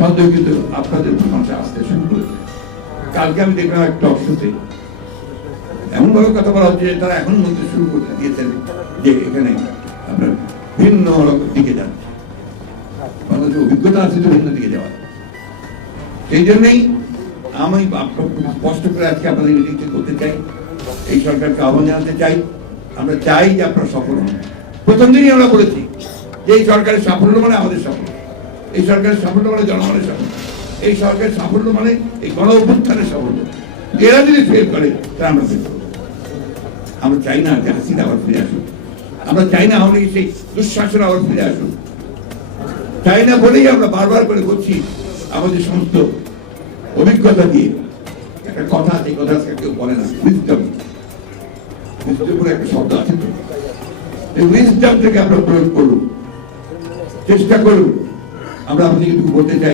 সন্দেহ কিন্তু আপনাদের মানুষ আসতে শুরু করেছে। কালকে আমি দেখলাম একটা টক শোতে এমন ভাবে কথা বলা হচ্ছে তারা এখন বলতে শুরু করতে দিয়েছেন যে এখানে আপনার ভিন্ন দিকে যাচ্ছে, মানুষের অভিজ্ঞতা আছে তো ভিন্ন দিকে যাওয়া। সেই জন্যই আমি স্পষ্ট করে আজকে আপনাদের মিটিংটি করতে চাই, এই সরকারকে আহ্বান জানাতে চাই। আমরা চাই যে আপনারা সফল হন। প্রথম দিনই আমরা বলেছি যে এই সরকারের সাফল্য মানে আমাদের সাফল্য, এই সরকারের সাফল্য মানে জনগণের সাফল্য, এই সরকারের সাফল্য মানে এই গণ অভ্যুত্থানের সাফল্য। এরা যদি ফেল করে তা আমরা ফেল করবো। আমরা চাই না যে হাসিনা আবার ফিরে আসুন, আমরা চাই না আমাদের সেই দুঃশাসন আবার ফিরে আসুন, চাই না বলেই আমরা বারবার করে বলছি আমাদের সমস্ত অভিজ্ঞতা দিয়ে। একটা কথা আছে, কথা আজকে কেউ বলে না, উইজডম। উইজডম বলে একটা শব্দ আছে তো, এই উইজডম থেকে আমরা প্রয়োগ করুন, চেষ্টা করুন। আমরা আপনাদেরকে বলতে চাই